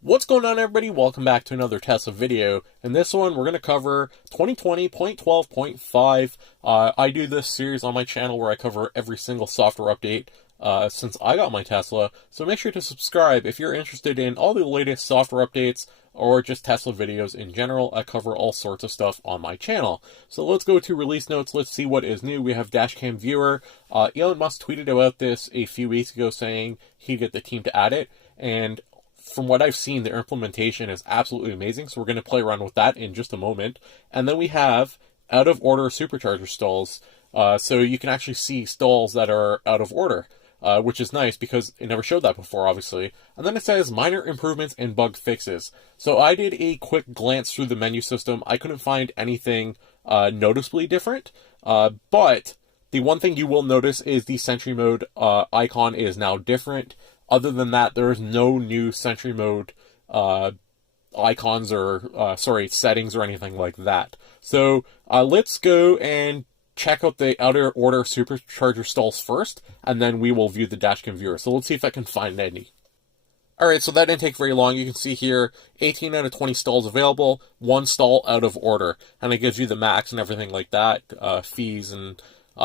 What's going on, everybody? Welcome back to another Tesla video. In this one, we're going to cover 2020.12.5. I do this series on my channel where I cover every single software update since I got my Tesla. So make sure to subscribe if you're interested in all the latest software updates or just Tesla videos in general. I cover all sorts of stuff on my channel. So let's go to release notes. Let's see what is new. We have Dashcam Viewer. Elon Musk tweeted about this a few weeks ago saying he'd get the team to add it. And from what I've seen, their implementation is absolutely amazing, so we're going to play around with that in just a moment. And then we have out-of-order Supercharger Stalls, so you can actually see stalls that are out of order, which is nice because it never showed that before, obviously. And then it says minor improvements and bug fixes. So I did a quick glance through the menu system. I couldn't find anything noticeably different, but the one thing you will notice is the Sentry mode icon is now different. Other than that, there is no new Sentry mode icons or, settings or anything like that. So let's go and check out the outer order Supercharger Stalls first, and then we will view the Dashcam Viewer. So let's see if I can find any. Alright, so that didn't take very long. You can see here, 18 out of 20 stalls available, 1 stall out of order. And it gives you the max and everything like that, fees and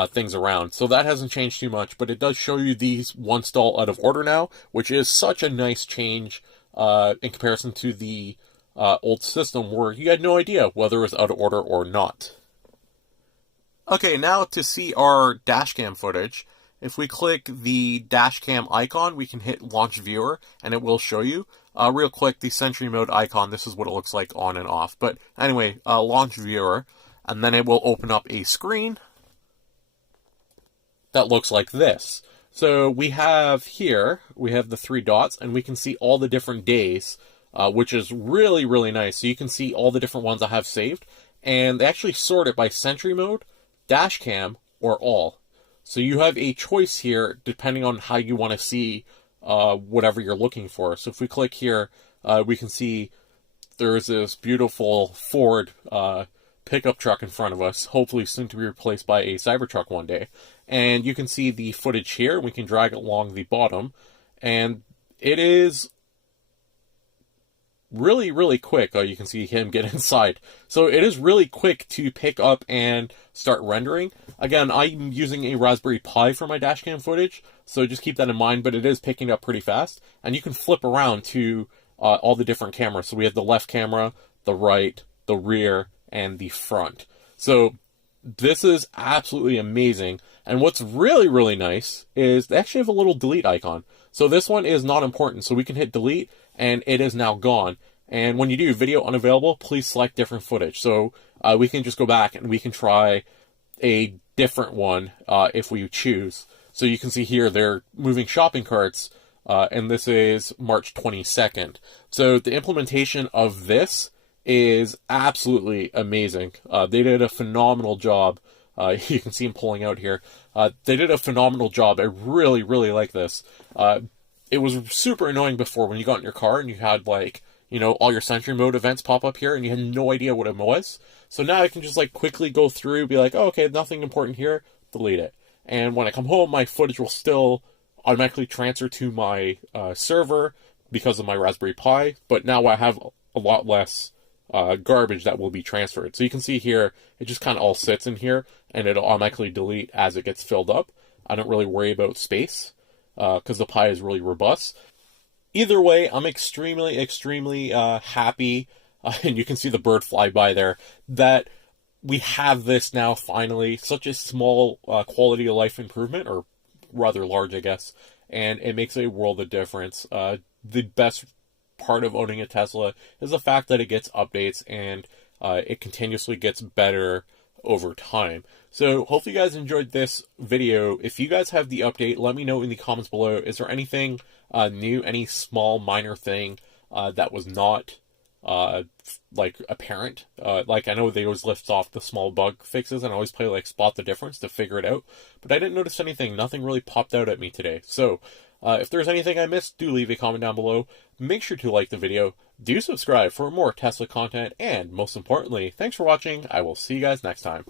things around. So that hasn't changed too much, but it does show you these 1 stall out of order now, which is such a nice change in comparison to the old system where you had no idea whether it was out of order or not. Okay, now to see our dashcam footage, if we click the dashcam icon, we can hit Launch Viewer, and it will show you. Real quick, the Sentry mode icon, this is what it looks like on and off. But anyway, Launch Viewer, and then it will open up a screen that looks like this. So we have here, we have the 3 dots, and we can see all the different days, which is really, really nice. So you can see all the different ones I have saved, and they actually sort it by Sentry mode, Dashcam, or all. So you have a choice here depending on how you want to see whatever you're looking for. So if we click here, we can see there's this beautiful Ford pickup truck in front of us, hopefully soon to be replaced by a Cybertruck one day. And you can see the footage here. We can drag it along the bottom, and it is really, really quick. You can see him get inside. So it is really quick to pick up and start rendering. Again, I'm using a Raspberry Pi for my dashcam footage, so just keep that in mind, but it is picking up pretty fast. And you can flip around to all the different cameras. So we have the left camera, the right, the rear, and the front. So this is absolutely amazing. And what's really, really nice is they actually have a little delete icon. So this one is not important. So we can hit delete and it is now gone. And when you do video unavailable, please select different footage. So we can just go back and we can try a different one if we choose. So you can see here they're moving shopping carts, and this is March 22nd. So the implementation of this is absolutely amazing. They did a phenomenal job. You can see him pulling out here. They did a phenomenal job. I really, really like this. It was super annoying before when you got in your car and you had, like, you know, all your Sentry mode events pop up here and you had no idea what it was. So now I can just, like, quickly go through, be like, oh, okay, nothing important here, delete it. And when I come home, my footage will still automatically transfer to my server because of my Raspberry Pi, but now I have a lot less garbage that will be transferred. So you can see here, it just kind of all sits in here, and it'll automatically delete as it gets filled up. I don't really worry about space, because the Pi is really robust. Either way, I'm extremely, extremely happy, and you can see the bird fly by there, that we have this now finally. Such a small quality of life improvement, or rather large, I guess, and it makes a world of difference. The best part of owning a Tesla is the fact that it gets updates and it continuously gets better over time. So hopefully you guys enjoyed this video. If you guys have the update, let me know in the comments below. Is there anything new, any small minor thing that was not like apparent? Like, I know they always lift off the small bug fixes, and I always play like Spot the Difference to figure it out, but I didn't notice anything. Nothing really popped out at me today. So if there's anything I missed, do leave a comment down below. Make sure to like the video, do subscribe for more Tesla content, and most importantly, thanks for watching. I will see you guys next time.